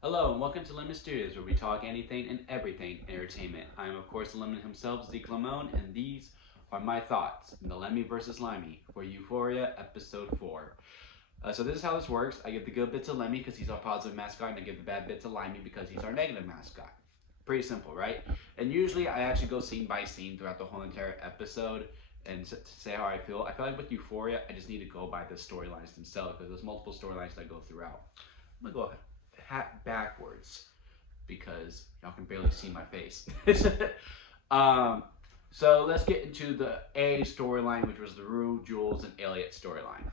Hello and welcome to Lemon Studios, where we talk anything and everything entertainment. I am, of course, Lemon himself, Zeke Lamone, and these are my thoughts in the Lemmy versus Limey for Euphoria Episode 4. So this is how this works. I give the good bit to Lemmy because he's our positive mascot, and I give the bad bit to Limey because he's our negative mascot. Pretty simple, right? And usually I actually go scene by scene throughout the whole entire episode and to say how I feel. I feel like with Euphoria, I just need to go by the storylines themselves because there's multiple storylines that go throughout. I'm gonna go hat backwards because y'all can barely see my face. um, so let's get into the A storyline, which was the Rue, Jules, and Elliot storyline.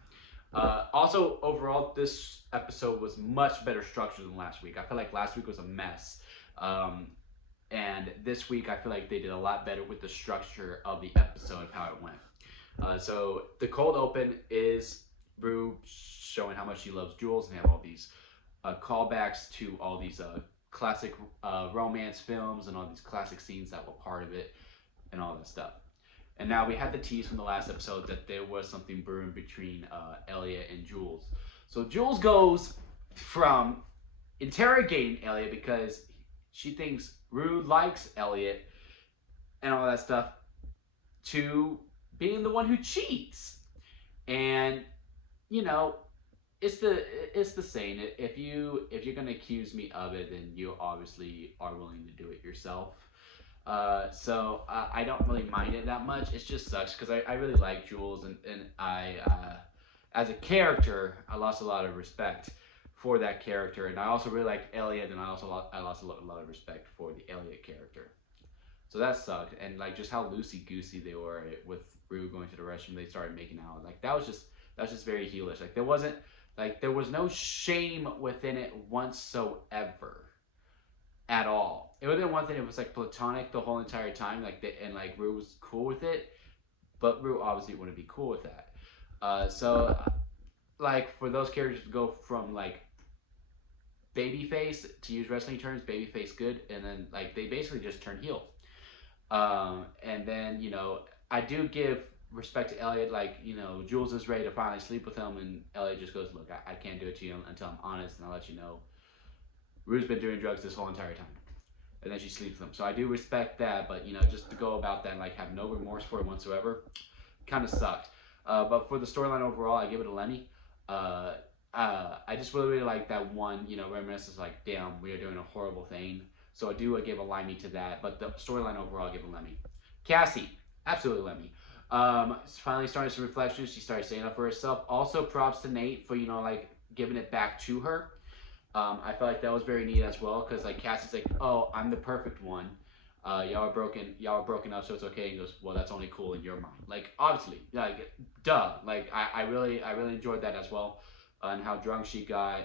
Also, overall, this episode was much better structured than last week. I feel like last week was a mess. And this week, I feel like they did a lot better with the structure of the episode of how it went. So the cold open is Rue showing how much she loves Jules and have all these callbacks to all these classic romance films and all these classic scenes that were part of it and all that stuff. And now we had the tease from the last episode that there was something brewing between Elliot and Jules. So Jules goes from interrogating Elliot because she thinks Rue likes Elliot and all that stuff to being the one who cheats. And you know, it's the saying. If you're gonna accuse me of it, then you obviously are willing to do it yourself. So I don't really mind it that much. It just sucks because I really like Jules and I as a character I lost a lot of respect for that character, and I also really liked Elliot, and I lost a lot of respect for the Elliot character. So that sucked, and like just how loosey goosey they were with Rue going to the restroom. They started making out. Like that was just very heelish. There was no shame within it whatsoever at all. It would have been one thing if it was like platonic the whole entire time, and like Rue was cool with it, but Rue obviously wouldn't be cool with that. So like for those characters to go from like babyface, to use wrestling terms, babyface good, and then like they basically just turn heel. And then I do give respect to Elliot. Like Jules is ready to finally sleep with him, and Elliot just goes, "Look, I can't do it to you until I'm honest, and I'll let you know." Rue's been doing drugs this whole entire time, and then she sleeps with him. So I do respect that, but just to go about that and like have no remorse for it whatsoever, kind of sucked. But for the storyline overall, I give it a Lemmy. Uh, I just really like that one. Reminiscence like, damn, we are doing a horrible thing. So I give a Limey to that. But the storyline overall, I give a Lemmy. Cassie, absolutely Lemmy. Finally starting some reflections. She started saying up for herself. Also, props to Nate for like giving it back to her. I felt like that was very neat as well because like Cassie's like, oh, I'm the perfect one. Y'all are broken up, so it's okay. And he goes, well, that's only cool in your mind. Like obviously, like duh. Like I really enjoyed that as well, and how drunk she got.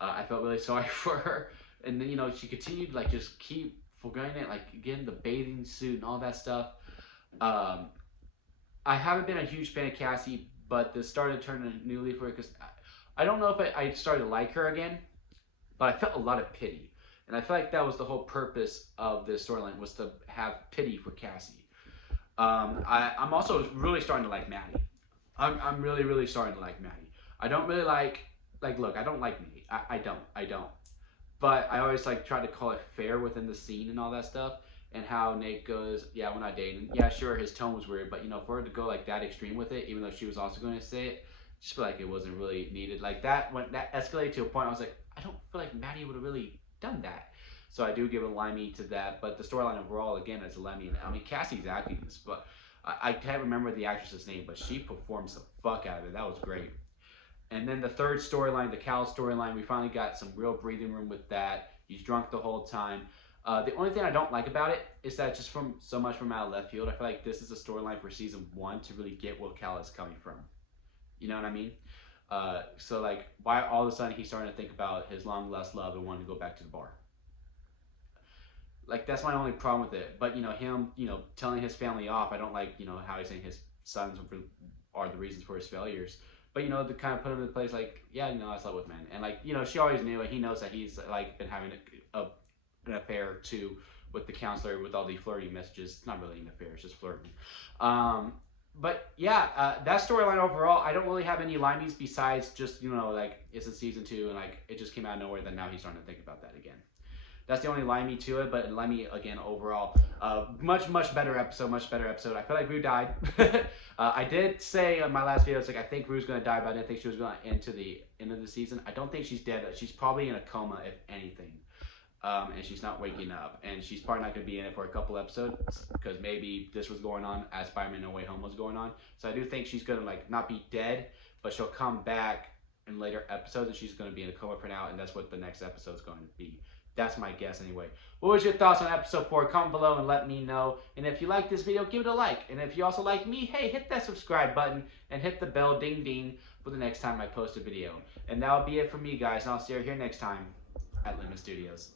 I felt really sorry for her, and then she continued like just keep forgetting it, like getting the bathing suit and all that stuff. Um, I haven't been a huge fan of Cassie, but this started turning a new leaf for her because I don't know if I started to like her again, but I felt a lot of pity. And I feel like that was the whole purpose of this storyline was to have pity for Cassie. I'm also really starting to like Maddie. I'm really, really starting to like Maddie. I don't really look, I don't like Nate. I don't. But I always like try to call it fair within the scene and all that stuff. And how Nate goes, yeah, we're not dating. Yeah, sure, his tone was weird, but for her to go like that extreme with it, even though she was also going to say it, just feel like it wasn't really needed. Like that when that escalated to a point, I was like, I don't feel like Maddie would have really done that. So I do give a Limey to that. But the storyline overall, again, is a Lemmy. And I mean, Cassie's acting this, but I can't remember the actress's name, but she performs the fuck out of it. That was great. And then the third storyline, the Cal storyline, we finally got some real breathing room with that. He's drunk the whole time. The only thing I don't like about it is that just from so much from out of left field, I feel like this is a storyline for season one to really get where Cal is coming from. You know what I mean? So like, why all of a sudden he's starting to think about his long lost love and wanting to go back to the bar? Like that's my only problem with it. But him, telling his family off. I don't like how he's saying his sons are the reasons for his failures. But to kind of put him in the place like, yeah, I slept with men, and like she always knew, and he knows that he's like been having an affair too with the counselor with all the flirty messages. It's not really an affair, it's just flirting. Um, but yeah, that storyline overall, I don't really have any Limeys besides just, like it's in season 2 and like it just came out of nowhere. Then now he's starting to think about that again. That's the only Limey to it, but Lemmy again overall, much better episode, much better episode. I feel like Rue died. I did say on my last video, it's like I think Rue's gonna die, but I didn't think she was gonna end to the end of the season. I don't think she's dead. She's probably in a coma, if anything, and she's not waking up, and she's probably not gonna be in it for a couple episodes because maybe this was going on as Spider-Man No Way Home was going on. So I do think she's gonna like not be dead, but she'll come back in later episodes, and she's gonna be in a coma for now, and that's what the next episode's going to be. That's my guess anyway. What was your thoughts on episode 4? Comment below and let me know. And if you like this video, give it a like. And if you also like me, hey, hit that subscribe button and hit the bell ding ding for the next time I post a video. And that'll be it for me, guys. And I'll see you here next time at Lemmy Studios.